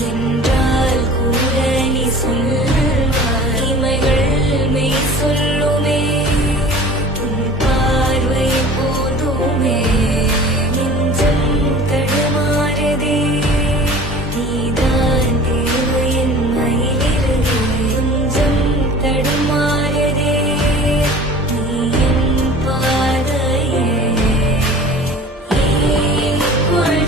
looking down.